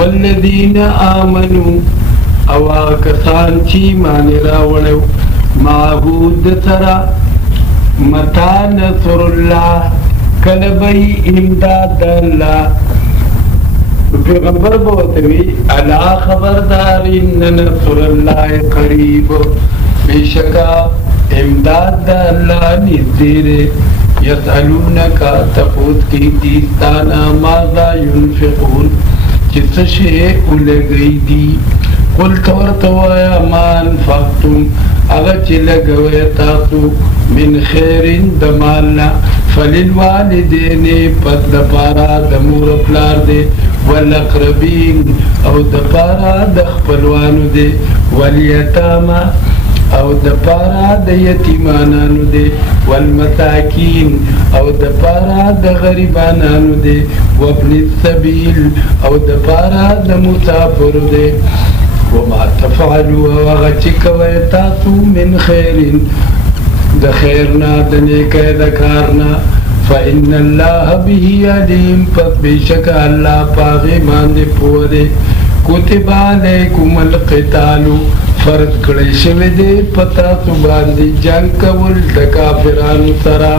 والذین آمنوا او کسان چی مانی راوڑو معبود سرا متا نصر اللہ کلبی امداد اللہ پیغمبر بوتوی الا خبردار ان نصر اللہ قریب بے شکا امداد اللہ نزدیر یسألونکا تفوت کی دیستانا ماذا ينفقون جس شے اولگئی دی قل تورتوایا ما انفقتم اغچ لگوی تاسو من خیر دمالنا فللوالدین پس دپارا دمور پلار دے والاقربین او دپارا دخپلوانو دے والیتاما او دپارا د یتیمانانو دے والمساکین او دپارا د غریبانانو دے وابن السبیل او دپارا د مسافر دے وما تفعلوا وغچک ویتاسو من خیر د خیرنا د نیکه د کارنا فإن الله به علیم پس بیشک اللہ پاغی باندے پورے کتب علیکم القتال فرض کړی شوی دی پتا تو باندې جنگ کول د کافرانو سره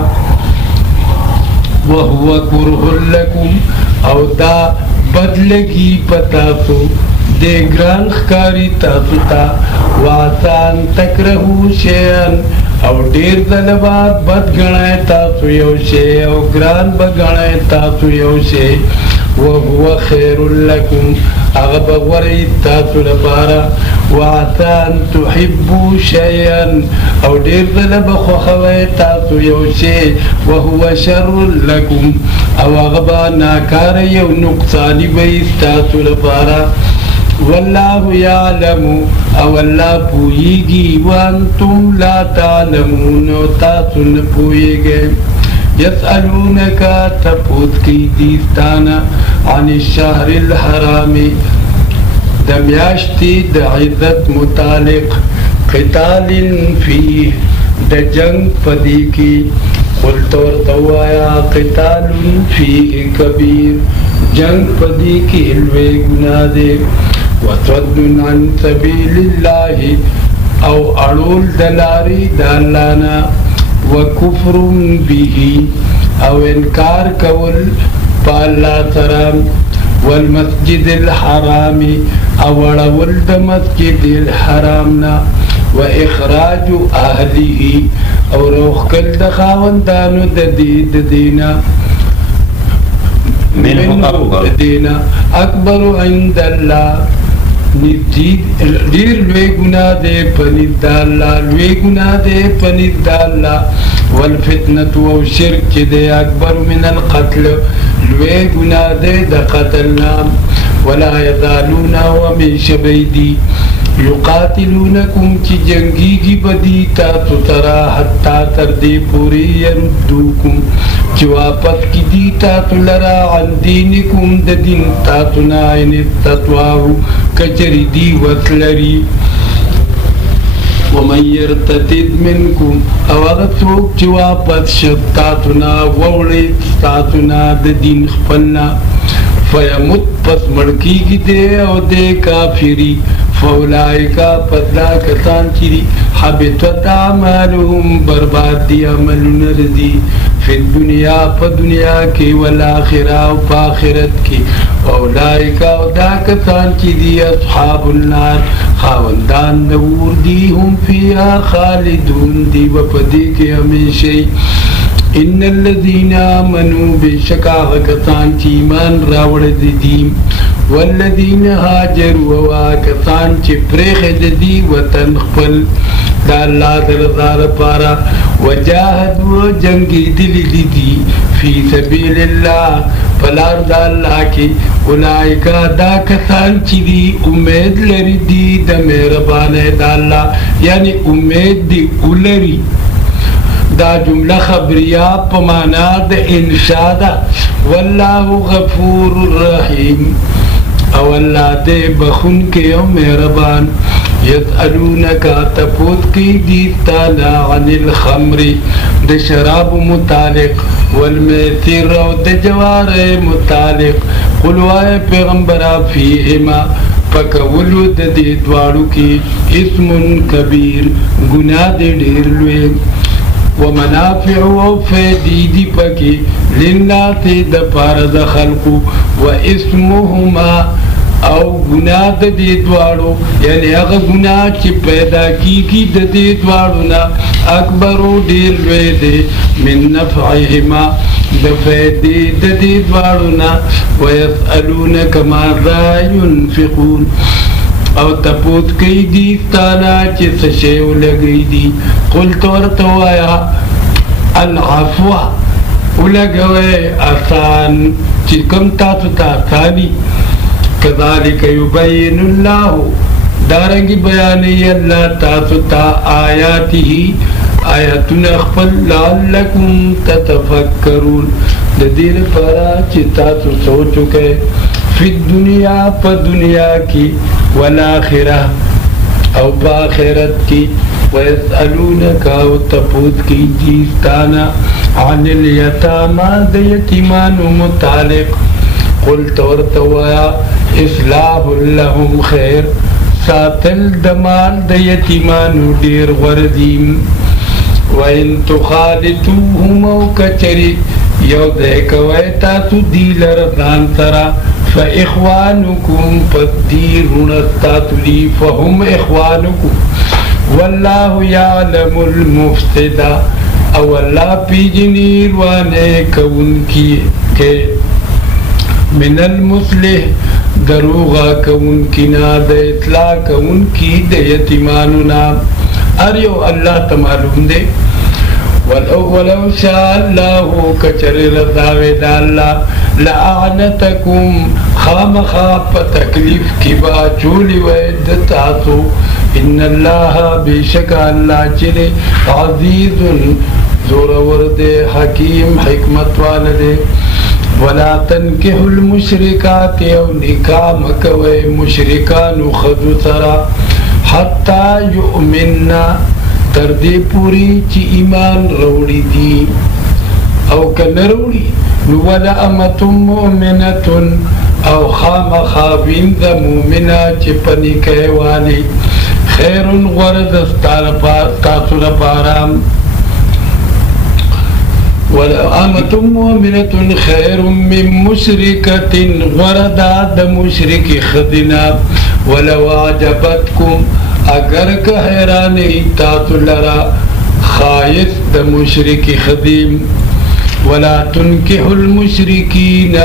وهو کرہ لکم او دا بدلگی پتا تو دے گران خکاری تاسو تا واسان تکرہو شیئن او ډیر ظلمات بد غنای تاسو یو شی او ګران بغنای تاسو یو شی وهو خیر لكم اغبغوری تاسو لپاره وعسى ان تحبوا شيئا او ډیر ظلم خوخوي تاسو یو شی وهو شر لكم او اغبا ناکار یو نقصانی به تاسو لپاره والله يعلم او الله پوئیگی وانتم لا تعلمون تاسو نپوئیگی یسألونک تپوت کی دیستانا عن الشهر الحرام دمیاشتی د عزت متعلق قتال فيه د جنگ پدی کی قلت ورتوایا قتال فيه کبیر جنگ پدی کی الوے گناہ دے وصد عن سبیل اللہ او اڑول دلاری دالانا وکفر به او انکار کول پالا سرام والمسجد الحرام او اڑول دا مسجد الحرامنا واخراج اہله او روخ کل دخاوندانو ددید دینا منه دینا اکبر عند اللہ دیر لوی گناہ دے پنید اللہ لوی گناہ دے پنید اللہ والفتنة و شرک دے اکبر من القتل لوی گناہ دے دا قتلنا ولا یزالون ومن شبیدی یقاتلونکم چی جنگی کی بدی تاسو سرا حتی تردی پوری یردوکم چی واپس کی دی تاسو لرا عن دینکم دا دین تاسو نائن استطواہو کچری دی وصلری ومن یرتتد منکم او اغسوک چی واپس شد تاسونا ووڑی تاسونا دا دین خپلنا فیمت پس مڑکی کی دے او دے کافری فولائکا پدلا کسان چیری حبتت اعمالهم برباد دی عمل نردی فی الدنیا پا دنیا کی والآخرہ و پا آخرت کی اولائکا و دا کسان چیری اصحاب النار خاوندان نور دی هم فیہا خالدون دی وپدی کے ہمیشہی ان الذين آمنوا بشکا کسان چی ایمان راوڑ دیم والذین هاجروا وکسان چی پریخ دی وطن خپل دا اللہ درزار پارا وجاہدوا جنگی دلی دی فی سبیل اللہ پلار دا اللہ کی اولائکا دا کسان چی دی امید لری دی دا مہربان دا اللہ یعنی امید دی اولری دا جملہ خبریہ پمانا دا انشاء واللہ غفور الرحیم او اللہ دے بخون کے او مہربان یسألونکا تپوت کی دیتانا عن الخمر د شراب متعلق والمیسر او د جوار متعلق قل وای پیغمبرا فیهما پکولو د دې دواړو کې اسم کبیر ګناه دې ډېر لوی ومنافع او فیدی دی پکې للناس د پاره د خلقو و اسمهما او ګناه د دې دواړو یعنی هغه ګناه چې پیدا کیږي د دې دواړو نه اکبر ډیر لوی دی من نفعهما د فیدې د دې دواړو نه ويسألونک ماذا ينفقون او تپوت کئی دی تانا چی سشیو لگئی دی قلت ورتوایا العفو ولگوے آسان چی کم تاسو تا آسانی کذالک یبین اللہ دارنگی بیانی اللہ تاسو تا آیاتی آیاتون اخفل لعلکم تتفکرون دیر پارا چی تاسو سوچو کے فی الدنیا پا دنیا کی والآخرہ او پا آخرت کی ویسألونکا او تپوت کی جیستانا عن الیتاما د یتیمانو متعلق قلت ورتوایا اصلاح لهم خیر ساتل دمال د یتیمانو دیر غردیم وَإِن تُخَالِطُوهُمْ او کچری یو دیکوی تاسو دیلر ځان سره فإخوانكم فدير نستاتلي فهم إخوانكم والله يعلم المفسد او الله پیجنیر وانے کون کی کے من المصلح دروغا کون کی نا دا اطلاع کون کی دا یتیمانونا اریو اللہ تمالوم دے ولو شاء الله کچر رضاوی دا اللہ لأعنتکم خامخا پا تکلیف کی با چولی وید تاسو ان اللہ بیشک اللہ چلے عزیز زورور دے حکیم حکمت والدے ولا تنکح المشرکات او نکاح مکوے مشرکان خذو سرا حتی یؤمننا تردی پوری چی ایمان روڑی دی او کنروڑی ولا امة مؤمنة او خام خابین دا مومنہ چپنی کہوالی خیر غرد استاسر پارام ولا امة مؤمنة خیر من مشرکة غردا دا مشرک خدنا ولو عجبتکم اگر که حیرانی تاسو لرا خائف د مشرک خدیم ولا تنکح المشرکین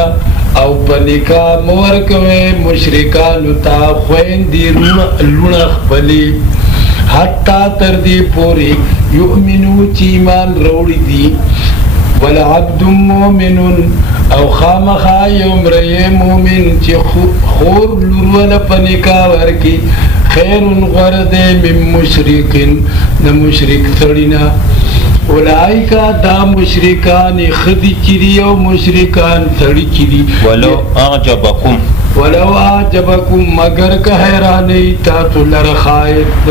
او پنکا مورکوے مشرکان تا خوین دی لونخ بلی حتی تردی پوری یؤمنو چیمان روڑی دی والعبد مومن او خامخا یوم رئی مومن چی خور لرول پنکا ورکی خیر غرد من مشرکن دا مشرک سڑینا اولائکا دا مشرکان خدی چیدی او مشرکان سڑی چیدی ولو اعجبکم مگر که حیرانی تاسو لرخائف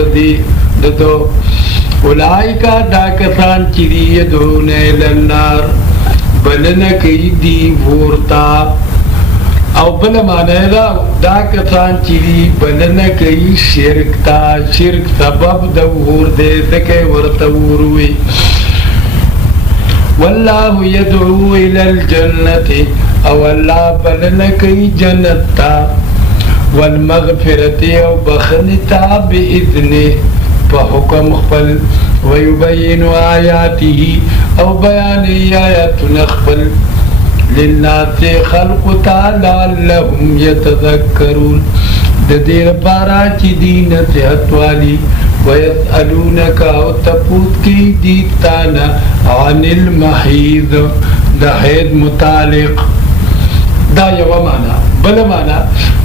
ددو اولائکا دا کسان چیدی یدعون النار بلنکی دی وورتا او بل معنی دا کسان چیدی بلنکی شرک تا شرک سبب دا وور دے دکے ورطا وروی واللہ یدعو الى الجنت او اللہ بلنکی جنتا والمغفرت او بخنتا بإذنه فحکم خپل ویبین آیاته او بیانی آیات نخپل للناس خلق تعالی لهم یتذکرون دیر پارا چی دین صحت والی ویسألونک او تپوت کی دیتانا عن المحیض دا حید متعلق دا یو مانا بل مانا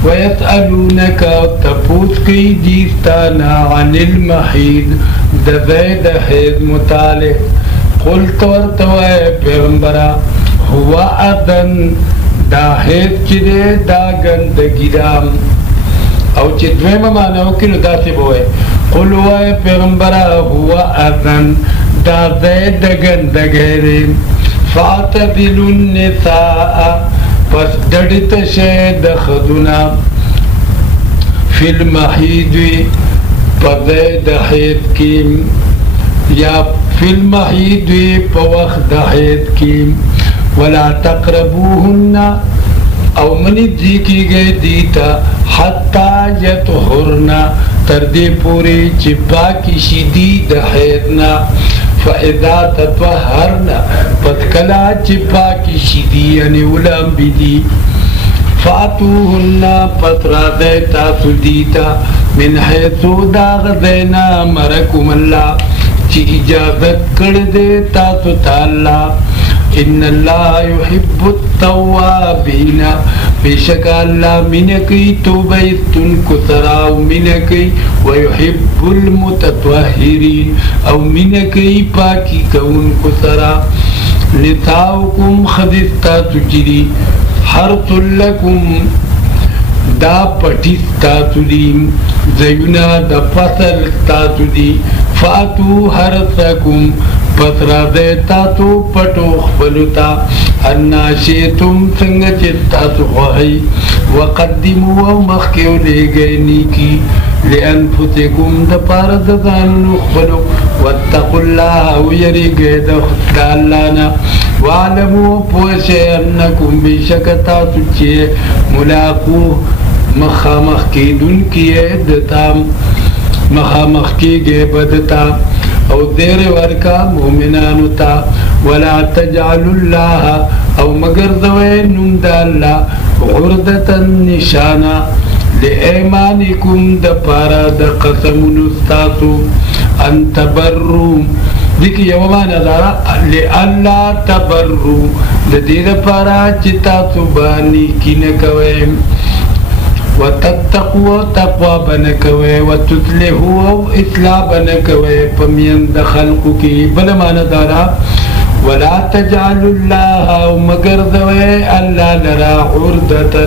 ویسألونک او تپوت کی دیتانا عن المحیض دا زید حید متعلق قلت ورتوائے پیغمبرا ہوا اذن دا حید چدے دا گندگی دام او چې دویمه معنی وکړو داسې به وایي قل وایه پیغمبره هو اذن دا زید گندگیریم فاعتزلوا النساء پس ڈڑت شید خدنا فی المحید پزید حید کیم یا فی المحید پوخد حید کیم ولا تقربوهن او منی دیکی گئی دیتا حتی یطهرنا تردی پوری چپا کی شدید حیدنا فاذا تطهرنا پتکلا چپا کی شدی یعنی علم بیدی فاتوهن پترا دیتا سدیتا من حیثو داغ دینا مرکم اللہ چی اجازت کر دیتا ستالا ان اللہ یحب التوابین بیشک اللہ منکی توبیتن کو سراو منکی ویحب المتطہرین او منکی پاکی کون کو سرا نساؤکم خدستا تجری حرث لکم دا پٹھستا تلیم زیونا دا فصل تاتو دی فاتو حرثکم پس را دیتا تو پٹو خفلتا انا شیتم سنگ چتا تو خواہی وقدمو و مخیو لے گئے نیکی لانفسکم دا پارد دان خفلو واتقوا اللہ ویری گئے دا اللانا وعلمو پوشے انکم بشکتا تچے ملاقو مخامخ کی دن کی عدتا مخامخ کی گئے بدتا او دیر ورکا مومنانو تا ولا تجعلوا اللہ او مگر دوئے نم دا اللہ غردتا نشانا لئیمانکم دا پارا دا قسم نستاتو ان تبرو دیکھ یومان ادارا لئلا تبرو دا دیر پارا چتاتو بانی کی نکوئیم وتتقوا تقوى بنكوي وتتلهوا إصلاح بنكوي فمن دخلقو کی بلمان دارا ولا تجعلوا الله مگر دوئے اللہ لرا عردتا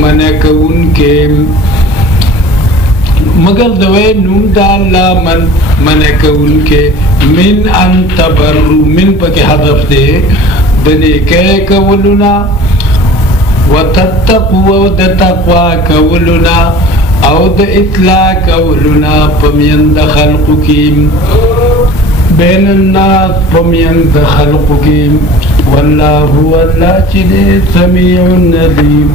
منکون کے مگر دوئے نوم دا اللہ منکون کے من ان تبرو من پاکی حضف دے دنے کہے کولنا وتتقوا د تقوا کولنا او د اطلاع کولنا پمین د خلق کیم بین الناس پمین د خلق کیم والله هو الله چې سمیع علیم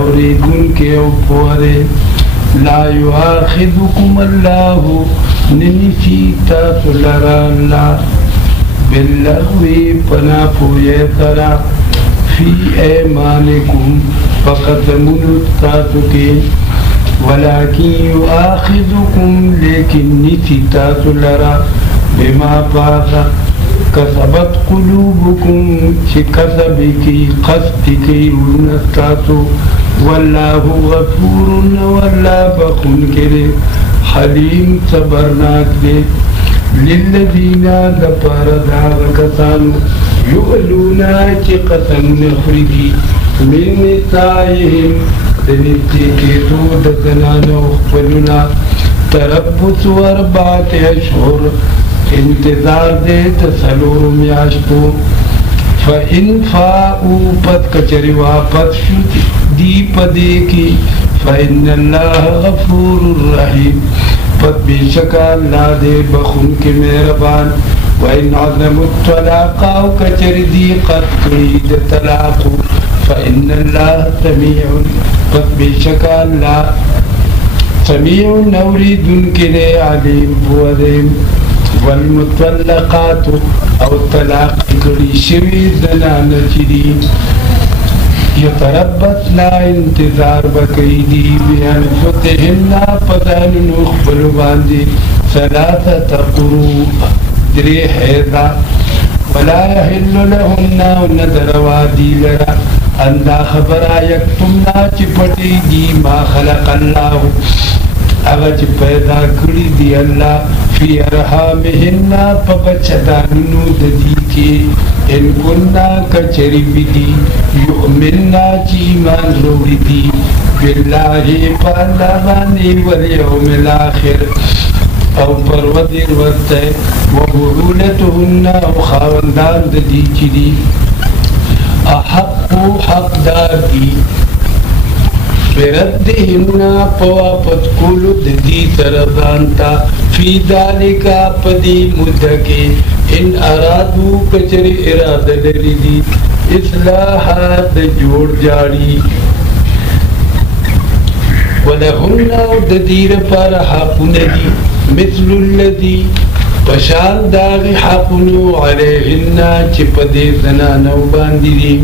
اوریدون کې او پوره لا یؤاخذکم الله ننسی تاسو لرا الله باللغو پنا پویه سرا فی ایمانکم فقدمون تاتو کے ولیکن یؤاخذکم لیکن نیتی تاتو لرا بما پاسا کسبت قلوبکم چی کسبی کی قصدی کی رونستاتو واللہ غفور واللہ بخون کرے حلیم صبرناک دے للذین دپار داغ کسانو یؤلونا چی قسم نخرگی من نسائهم دنیتی کی تو دزنانو خفلنا تربس و 4 اشہر انتظار دے تسلور میاشتو فإن فاؤ پت کچری واپس شد دی پدے کی فإن اللہ غفور الرحیم پت بیشکا اللہ دے بخون کے مہربان وإن عظموا الطلاق أو كجر ذي قد قيد طلاق فإن الله سميع قد بشك الله سميع نوريد كده عليم بوذيم والمطلقات أو طلاق كري شوي زنان جدي يتربص لا انتظار بكيدي بأنفسهن فذان نخبر باندي 3 قروء دري حيضا ولا يحل لهن ونذر وادي لرا ان دا خبرا يكتمنا چپٹی دی ما خلق الله اغا چی پیدا کری دی اللہ فی ارحامهن پبچدانو دی کے ان کننا کچری بدی یؤمننا چی ایمان روڑی دی باللہ پالا بانی والیوم الاخر او پرودیر ورته وبعولتهن او خاوندان د دې چې دي احق حقدار دي بردهن پواپت کولو د دې سرزانتا فی ذالکا پدی مدکی ان ارادو کچری اراده لري دي اصلاحات جوړ جاړي ولهن د دې لپاره حقونه دي مثل الذي پشان داغ حقنو علیهن چې پدې زنانو باندې دي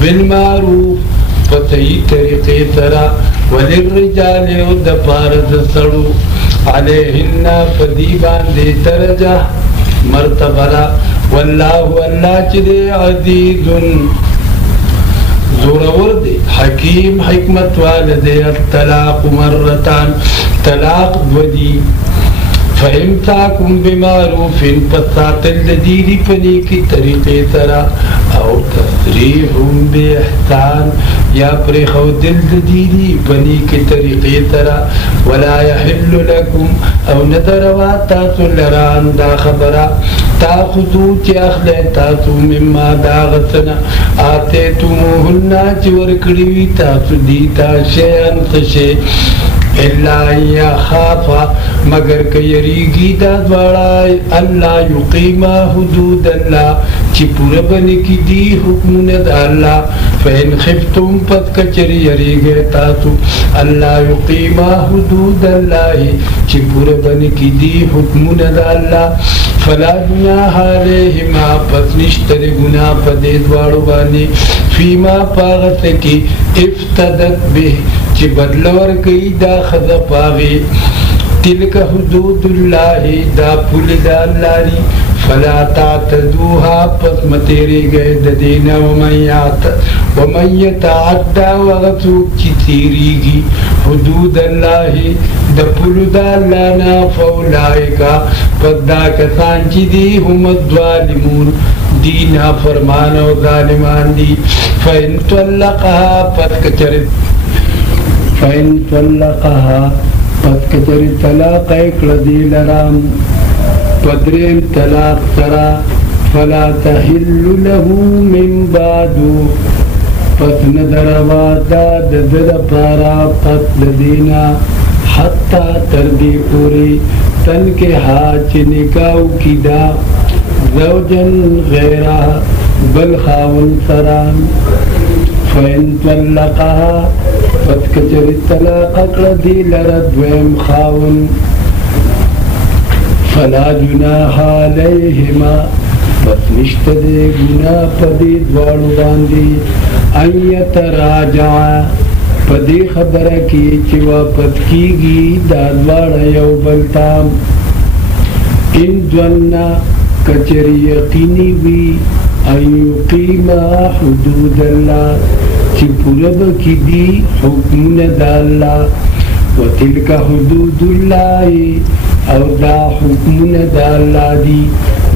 بالمعروف پتہی طریقے سرا وللرجال او د پاره د سړو علیهن پدی باندې درجه مرتبه والله الله چې عزیز زورور دی حکیم حکمت والده الطلاق مرتان طلاق ودی فامساکم بمعروف پساتل لدیدی پنی کی طریقے سرا او تصریح باحسان یا پرخو دل لدیدی پنی کی طریقے سرا ولا يحل لكم او ندروا تاسو لران دا خبرا تاخذو چی اخلی تاسو مما داغتنا آتیتموهن چی ورکڑیوی تاسو دیتا شیئن سشی اللہ یا خافا مگر کیریگی دا دوارای اللہ یقیما حدود اللہ چی پورا بنی کی دی حکمون دا اللہ فین خفتم پت کچری یریگے تاسو اللہ یقیما حدود اللہ چی پورا بنی کی دی حکمون دا اللہ فلا گناہ علیہما پس نشتر گناہ پدے دوارو بانی فیما پاغتکی افتدت به چی بدلور کئی دا خدا پاغی تلک حدود اللہ دا پول دا اللہ لی فلا تعتدوها پس متیرے گئے ددینا ومن یتعدى وغسوک چی تیریگی حدود اللہ دا پول دا اللہ نا فاولائکا پس دا کسان چی دی هم الظالمون دینا فرمان و ظالمان دی فإن طلقها پس کچری طلاق اکردی لرام پدرین طلاق سرا فلا تحل له من بعدو پس ندروا دد پارا پس ددینا حتی تردی پوری تن کے ہاچ نکاو کی دا زوجن غیرہ بل خاون سرام فإن طلقها پس کچری طلاق اکردی لرد ویم خاون فلا جناح علیہما پس نشت دے گناہ پدی دوارو باندی ان یتراجعا پدی خبر کی چی واپس کی گی دا دوارا یو بلتام ان دوننا کچری یقینی وی ان یقیما حدود اللہ چی پورب کی دی حکمون دا اللہ و تلک حدود اللہ او دا حکمون دا اللہ دی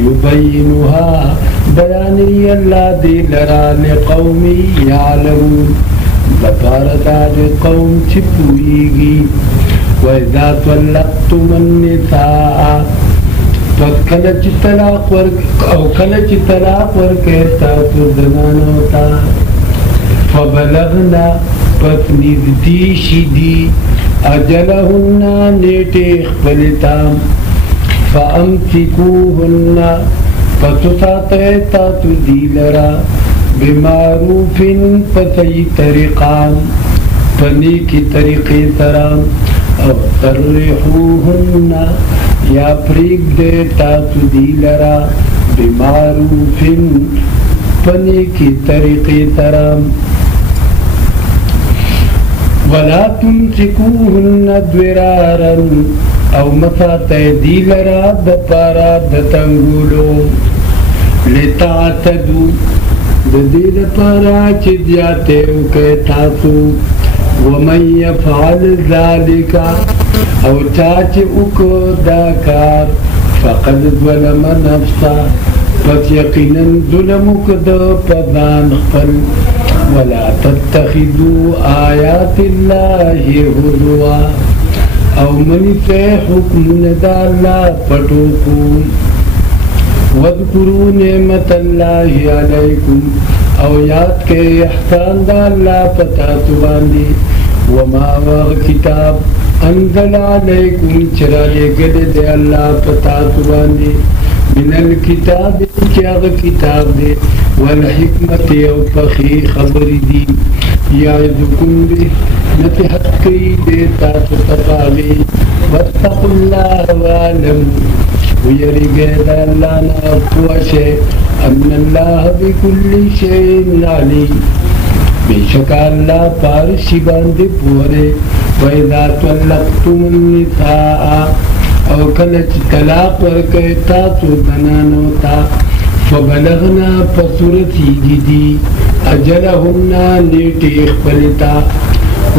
یبینوها بیانی اللہ دی لرا لقومی یعلمون دپارتا دی قوم چی پوئیگی وَإِذَا طَلَّقْتُمُ النِّسَاءَ پس کلچ طلاق ورکے تاسو زنانو تا فبلغنا پس نزدی شدی اجلهن نیٹے اخبلتام فامسکوهن پس ساتے تاسو دی لرا بمعروف پسی طریقام پنی کی طریقی سرام او ترحوهن یا پریگ دے تاسو دی لرا بمعروف پنی کی طریقی سرام ولا تمسكوهن ضرارا او مسات دی لرا دپارا دتنگولو لتعتدو دی دپارا چی دیاتیو کے تاسو ومن يفعل ذلك او چاچ اکو داکار فقد ظلم نفسا پس یقینا ظلم کدو پدان خپل ولا تتخذوا آیات اللہ ہزوا او منی سے حکم دا اللہ پٹو کو وَاذْكُرُوا نِعْمَةَ اللَّهِ عَلَيْكُمْ او یاد کے احسان دا اللہ پتاتو باندی وما وغ کتاب انزل علیکم چرا لے گلے دے اللہ پتاتو باندی من الكتاب چاغ کتاب دے والحکمت او پخی خبر دی یعظکم بے نصیحت کی دے تاتو تفاغی واتقوا اللہ وعلموا ویری گئے دا اللہ نا قوشے ان اللہ بکل شیء علیم بے شک اللہ پارشی باندے پورے وَإِذَا طَلَّقْتُمُ النِّسَاءَ او کلچ طلاق ورکے تاسو زنانو تا فبلغنا پسورتی گی اجلہن نیٹی اخبرتا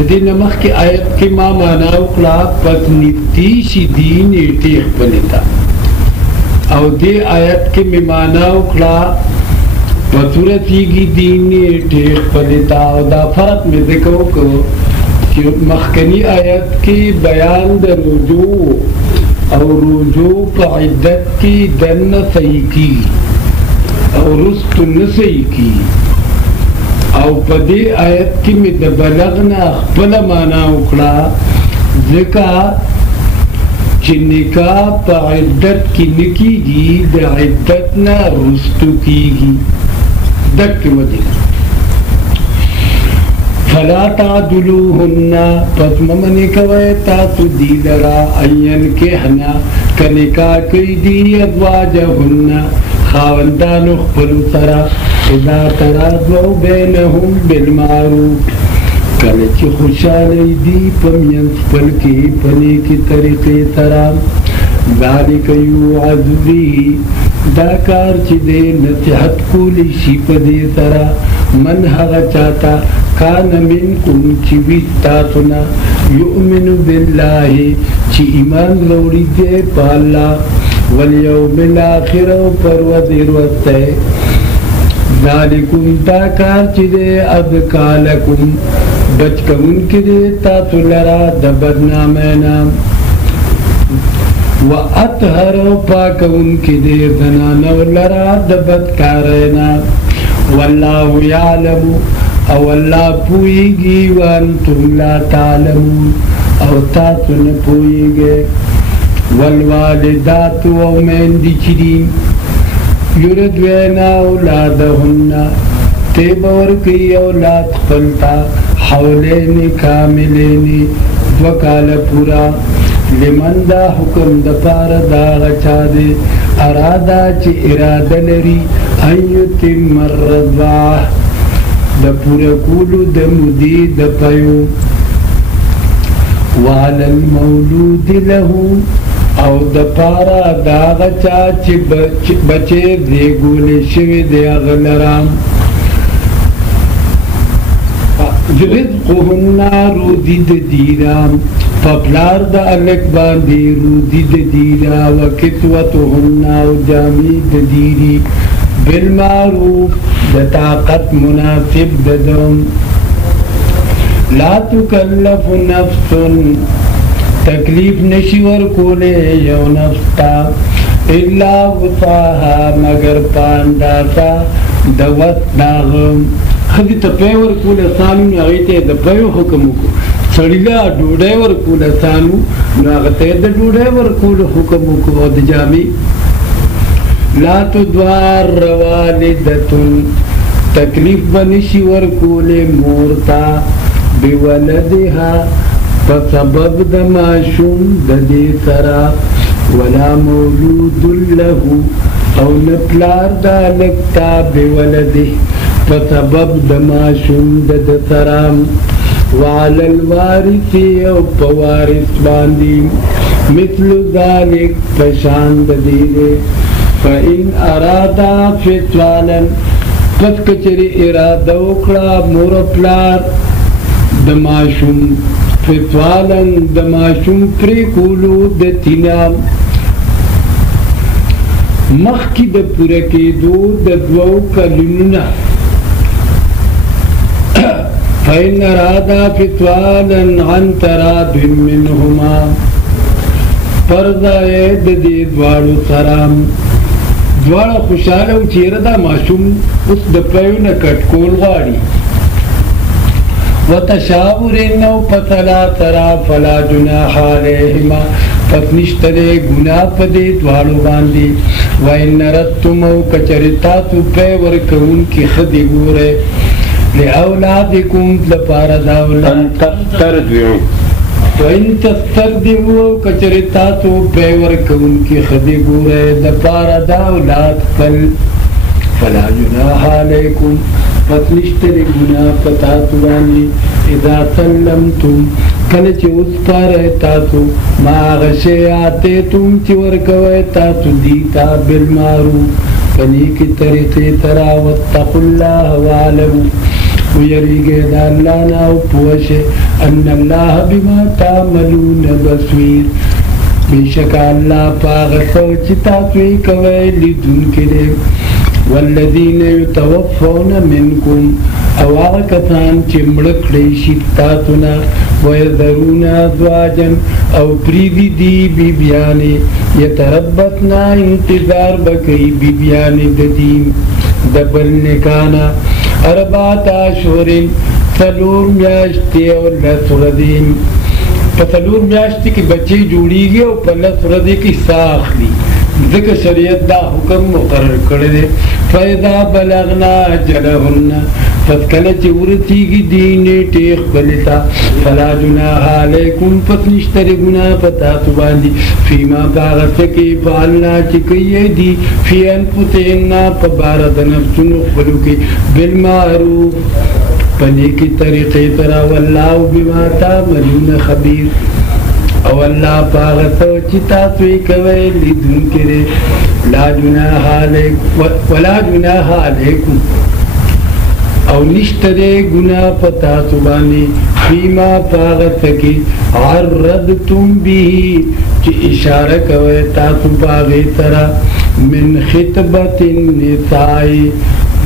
دی نمخ کی آیت کی ما مانا اقلا پس نتیشی دی نیٹی اخبرتا او دی آیت کی ممانا اقلا پسورتی گی دی نیٹی اخبرتا او دا فرق میں ذکرو کو کہ مخکنی آیت کی بیان در رجوع او رجوع پا عدت کی دن صحیح کی او رست نصحیح کی او پا دی آیت کی میں بلغنا اخبر مانا اکڑا ذکا چی نکاح پا عدت کی نکی گی دا عدتنا رستو کی گی دک وجہ فلا تعدلوهن پس ممنی کوئے تاسو دی لرا این کہنا کنکا کئی دی ازواجہن خاوندان اخبرو سرا اذا ترادو بینہم بالمعروف کلچ خوشالی دی پمینس پلکی پنی کی طریقے سرا ذالک یوعظ بھی داکار چی دے نصیحت کولی شیپ دے سرا من حغا چاہتا کان منکم چی ویستاتنا یؤمن باللہ چی ایمان روڑی دے پا اللہ والیوم الاخر و پروزیر وستے ذالکم داکار چی دے اذکالکم بچکون کی دے تاتو لرا دبرنامینا و اطہر و پاکون کی دے زنانو لرا دبتکارینا واللہ یعلم او اللہ پوئیگی وانتم لا تعلمون او تاسو نپوئیگے والوالدات و میندی چرین یردوینا اولادہن تیبورکی اولاد خلطا حولین کاملین وکال پورا لمن دا حکم دا پار دا غچا دے ارادا چی ارادہ لری ایتم الرضاع دا پورا کولو دا مدی دا پیو وعلى المولود له او دا پارا دا غچا چی بچے دے گولے شوی دے اغلرام رزقهن رودی دا دیرام پپلار دا علک باندی رودی دا دیرا و کسوتهن او جامی دا دیری بالمعروف دا طاقت مناسب ددم لا تکلف نفس تکلیف نشور کولے یو نفس تا الا وصاها مگر پانداسا دوست داغم خدی تا پیور کول سانو ناغیتے دا پیو حکمو کو سڑیلا ڈوڑے ور کول سانو ناغتے دا ڈوڑے ور کول حکمو کو دا جامی لا تدوار والدتن تکلیف بنشی ور کول مورتا بولدها فسبب دا معشوم دا دی سرا ولا مولود له او نپلار دا لگتا بولده فسبب دماشم دد سرام وعلى الوارث او پوارث باندی مثل ذلك پشان ددیده فإن ارادا فسوالا پس کچری ارادا اکڑا مورپلار دماشم فسوالا دماشم پریکولو دتینام مخ کی د پورا کې دو د دوو کلونو فإن أرادا فتوالا عن تراد منهما پرځای د دې دواړو سره دواړه خوشاله او چیرې دا ماشوم اوس د پېونه کټکول غواړي وتشاورن او پتلا ترا فلا جناح علیهما پس نشته ګناه په دې دواړو باندې وإن ردتم او کچرتا تو په ورکون کې خدي ګوره لأولادكم لپاره دا اولاد تسترضعوا وإن تسترضعوا کچرتا تو په ورکون کې خدي ګوره لپاره دا اولاد فلا جناح علیکم پس نشته ګناه پتا تو باندې اذا سلمتم کله چې اوس پاره تاسو ما غشي آتے تم چې ورکوي تاسو دیتا بالمعروف کني کی طریقې ترا واتقوا الله واعلموا ويريګه د الله نه او پوښه ان الله بما تعملون بصير بشک الله پاغه سوچ تاسو کوي لیدونکي والذین یتوفون منکم او هغه کسان چې مړ کړي شي تاسو نه ويذرون ازواجا او پریدي دي بیبيانې يتربصنا انتظار بکي بیبيانې د دین د بل نکانا 4 اشهر څلور میاشتې او لسردین په څلور میاشتې کې بچي جوړیږي او په لسردې کې ساخلي ذکر شریعت دا حکم مقرر کړی دی فإذا بلغنا أجلهن پس کله چې ورسیږي دې نیټې خپلې ته فلا جناح علیکم پس نشته ګناه په تاسو باندې فیما په هغه څه کې فعلنا چې کوي دي فی انفسهن په باره د نفسونو خپلو کې بالمعروف په نیکې طریقې سره والله بما تعملون خبیر او الله پاغه سوچ تاسو کوي لیدونکي لا جناح علیکم ولا جناح علیکم او نشته ګناه پتا سبحانه فيما پاغه سکی عرضتم به چې اشاره کوي تاسو پاغه سره من خطبه النساء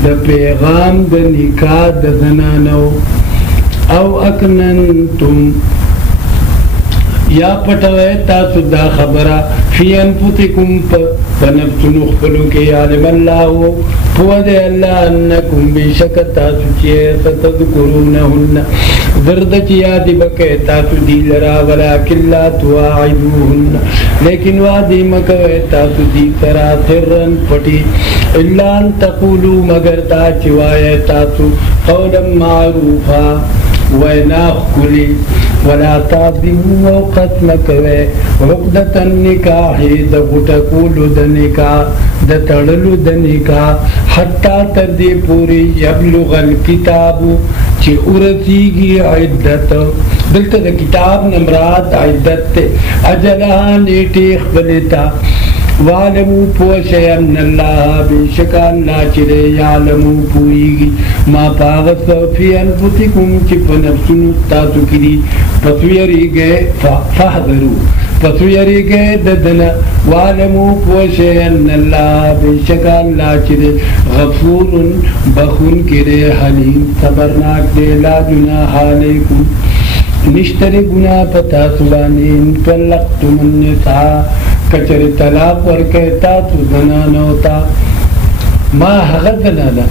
د پیغام د نکاح د زنانو او اکننتم یا پټوي تاسو دا خبره فی انفسکم فنفسن خپلو کې علم الله هو دې الله انکم بشک تاسو چې ستذکرونهن زرد چې یاد بکې تاسو دی لرا ولکن لا تواعدوهن لیکن وعده مکوي تاسو دی ترا سرن پټي الا ان تقولوا مگر تا چې وایي تاسو قولا معروفا وینا خلی ولا تعظموا وقت مکوي عقدة النکاح د غټکولو د نکاح د تړلو د نکاح حتی تر دې پوری یبلغ الکتاب چې ورسیږي عدت دلته د کتاب نمراد عدت اجلها نیټه خپلتا وعلموا پوشی ان اللہ بشکا اللہ چلے یعلموا پوئیگی ما پاغت فی انفسکم چپ نفسنو تاتو کری پسویری گئے فحضروا پسویری گئے ددنا وعلموا پوشی ان اللہ بشکا اللہ چلے غفور بخون کرے حلیم صبرناک دے لا جناح علیکم نشتر گناہ پتا سبانی ان طلقتم النساء کچری طلاق ورکه تاسو زنانو ته ما هغه زنانه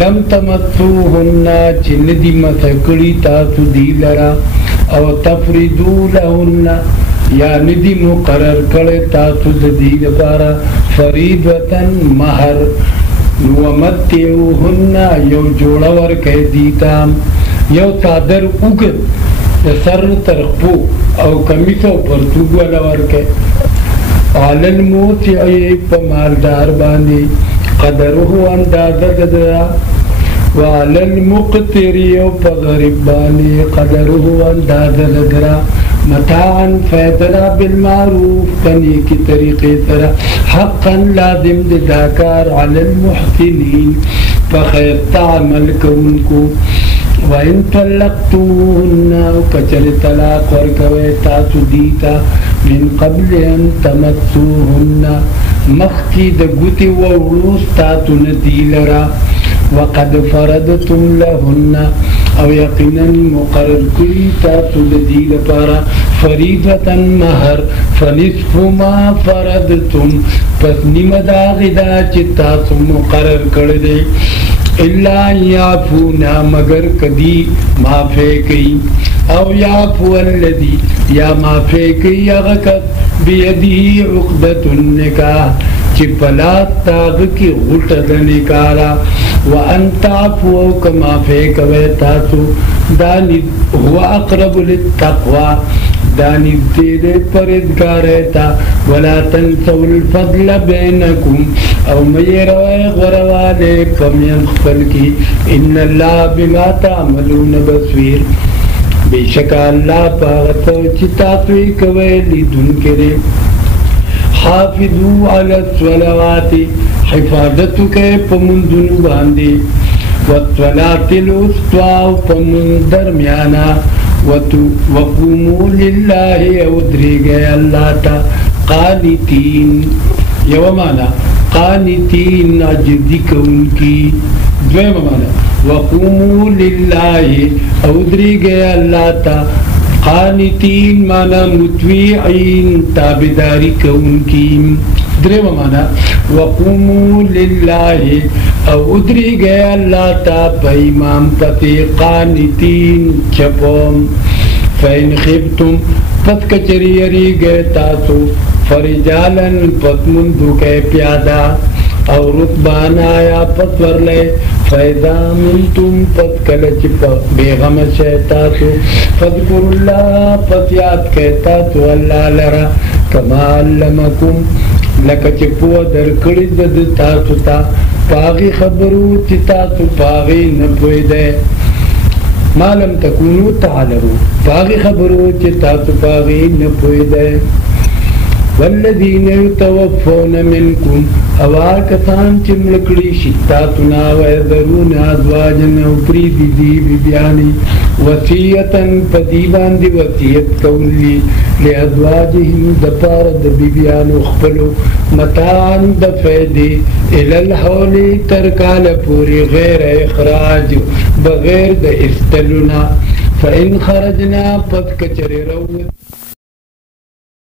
لم تمسوهن چې ندی مسکړی تاسو دی لرا او تفریدو لهن یا ندی مقرر کړی تاسو د دې لپاره فریضه مہر ومتعوهن یو جوړ ورکه دیتا یو صادر وګ د سر ترخپو او کمیسو پرتوګ ولا ورکه على الموسع فمالدار باني قدره اندازه ددرا وعلى المقتر فغرب باني قدره اندازه ددرا متاعا فیدنا بالمعروف کنی کی طریقے سرا حقا لازم دداکار على المحسنين فخیرت عمل کونکو وَإِن طَلَّقْتُمُوهُنَّ وَكَچَرِ طلاق ورکوي تاسو دیتا من قبل ان تمسوهن مخکی د ګوتی وړو ستاتونه دی لرا وقد فرضتم لهن او یقینا مقرر کړی تاسو د دې لپاره فریضه مہر فنصف ما فرضتم پس نیمه دا غدا چې تاسو مقرر کړی دی الا یعفونا مگر کدی معافی کئی او یعفو الذی یا معافی کئی اغکت بیدی عقدت النکاح چی پلات تاغ کی غلط نکارا وان تعفو کما فیکوی تاسو دانی هو اقرب للتقوی دانی دیدے پردگار ایتا ولا تنسوا الفضل بینکم او میروی غروالے پمین خفل کی ان اللہ بما تعملون بصیر بے شکا اللہ پاغتو چی تاتوی کوئی لیدن کرے حافظو علی الصلوات حفاظتو کے پمندن باندے والصلاة الوسطى پمن درمیانا وقوموا لله ادریگے اللہ تا قانتین یو مانا قانتین عجزی کون کی دویم مانا وقوموا لله ادریگے اللہ تا قانتین مانا متویعین تابداری کون کی دریم مانا وقوموا لله او ادری گیا اللہ تا پا امام پتی قانتین چپوم فین خبتم پت کچری یری گئے تاسو فرجالن پت مندو کے پیادا او رتبان آیا پت ورلے فیضا منتم پت کلچ بیغم شیطاتو فذکر اللہ پت یاد کہتاتو اللہ لرا کما علمکم لکه چې پوه درکړې د تاسو ته پاغي خبرو چې تاسو پاغي نه پوهیدئ ما لم تکونو تعلمون پاغي خبرو چې تاسو پاغي نه پوهیدئ والذین یتوفون منکم اوا کسان چې مړه کړي شي تاسو نه ويذرون ازواجا او پریدي دي بیبیانې وصیتن پدی باندې وصیت کولی لازواجهم دپاره د بیبیانو خپلو متاعا د فیدې الی الحول تر کاله پورې غیر اخراج بغیر د استلونا فإن خرجنا پس کچرې روت